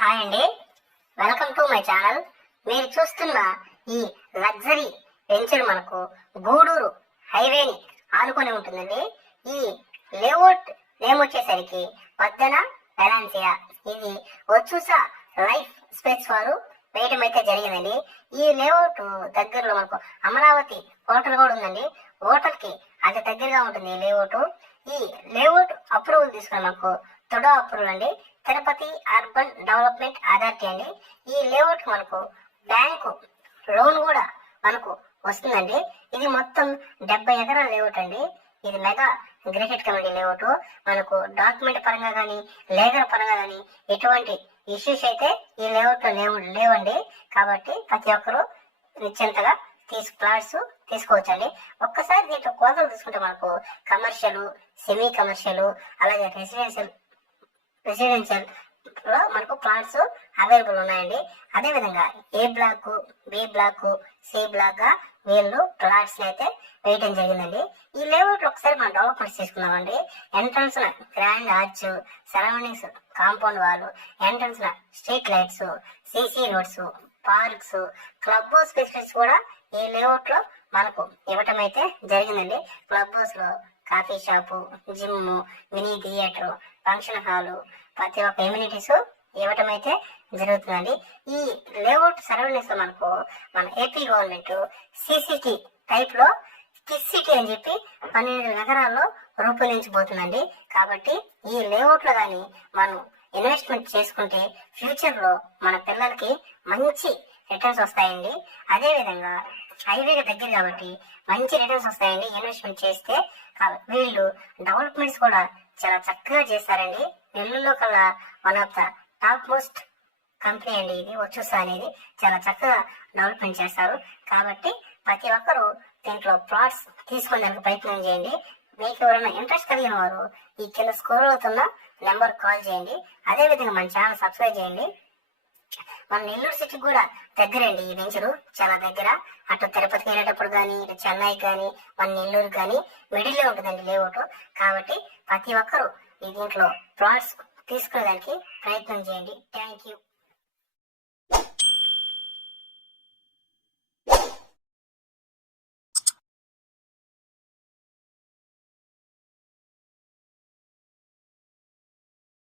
Hi అండి, welcome to my channel. మీరు చూస్తున్న ఈ లగ్జరీ వెంచర్ మనకు గూడూరు హైవేని ఆనుకొని ఉంటుందండి. ఈ లేఅవుట్ నేమ్ వచ్చేసరికి పద్దన వెలాన్సియా. ఇది వచ్చూసా లైఫ్ స్పేస్ వారు వేయటం అయితే జరిగిందండి. ఈ లేఅవుట్ దగ్గరలో మనకు అమరావతి హోటల్ కూడా ఉందండి. హోటల్ కి అతి దగ్గరగా ఉంటుంది ఈ లేఅవుట్. ఈ లేఅవుట్ అప్రూవల్ తీసుకున్న మనకు తొడా అప్రూవల్ అండి, తిరుపతి అర్బన్ డెవలప్మెంట్ అథారిటీ అండి. ఈ లేఅవుట్ మనకు బ్యాంకు లోన్ కూడా మనకు వస్తుందండి. ఇది మొత్తం 70 ఎకరాల లేఅవుట్ అండి. ఇది మెగా గ్రేటెడ్ కమ్యూనిటీ లేఅవుట్. మనకు డాక్యుమెంట్ పరంగా కానీ లీగల్ పరంగా కానీ ఎటువంటి ఇష్యూస్ అయితే ఈ లేఅవుట్ లో లేవండి. కాబట్టి ప్రతి ఒక్కరూ నిశ్చింతగా ప్లాట్స్ తీసుకోవచ్చండి. ఒక్కసారి దీంట్లో కోతలు తీసుకుంటే మనకు కమర్షియల్, సెమీ కమర్షియల్, అలాగే రెసిడెన్షియల్ లో మనకు ప్లాట్స్ అవైలబుల్ ఉన్నాయండి. అదే విధంగా A block, B block, C block గా వీళ్ళు ప్లాట్స్ అయితే వేయడం జరిగిందండి. ఈ లేఅవుట్ ఒకసారి మనం డెవలప్మెంట్స్ తీసుకున్నామండి. Entrance grand arch, surroundings compound wall, entrance street lights, CC roads, parks, club house facilities కూడా ఈ లేఅవుట్ లో మనకు ఇవ్వటం అయితే జరిగిందండి. క్లబ్ హౌస్ లో coffee shop, gym, mini theatre, function hall, ప్రతి ఒక్క ఎమ్యూనిటీస్ ఇవ్వటం అయితే జరుగుతుందండి. ఈ లేఅవుట్ సరౌండింగ్స్ లో మనకు మన ఏపీ గవర్నమెంట్ సిసిటి టైప్ లో కిస్ సిటీ అని చెప్పి 12 నగరాల్లో రూపొందించబోతుందండి. కాబట్టి ఈ లేఅవుట్ లో కానీ మనం ఇన్వెస్ట్మెంట్ చేసుకుంటే ఫ్యూచర్ లో మన పిల్లలకి మంచి రిటర్న్స్ వస్తాయండి. అదే విధంగా హైవేకి దగ్గర కాబట్టి మంచి రిటర్న్స్ వస్తాయండి ఇన్వెస్ట్మెంట్ చేస్తే. వీళ్ళు డెవలప్మెంట్స్ కూడా చాలా చక్కగా చేస్తారండి. నెల్లూరులో కల్లా one of the top most company అండి ఇది. వచ్చూసా అనేది చాలా చక్కగా డెవలప్మెంట్ చేస్తారు. కాబట్టి ప్రతి ఒక్కరూ దీంట్లో ప్లాట్స్ తీసుకోవడానికి ప్రయత్నం చేయండి. మీకు ఎవరైనా ఇంట్రెస్ట్ కలిగిన వారు ఈ కింద స్క్రోల్ అవుతున్న నెంబర్ కాల్ చేయండి. అదే విధంగా మన ఛానల్ సబ్స్క్రైబ్ చేయండి. మన నెల్లూరు సిటీ కూడా దగ్గరండి ఈ వెంచరు, చాలా దగ్గర. అటు తిరుపతికి వెళ్ళేటప్పుడు కానీ, ఇటు చెన్నై కానీ, మన నెల్లూరు కానీ మిడిల్ లో ఉంటుందండి లేఅవుట్. కాబట్టి ప్రతి ఒక్కరూ ఈ దీంట్లో ప్లాట్స్ తీసుకునేదానికి ప్రయత్నం చేయండి. Thank you.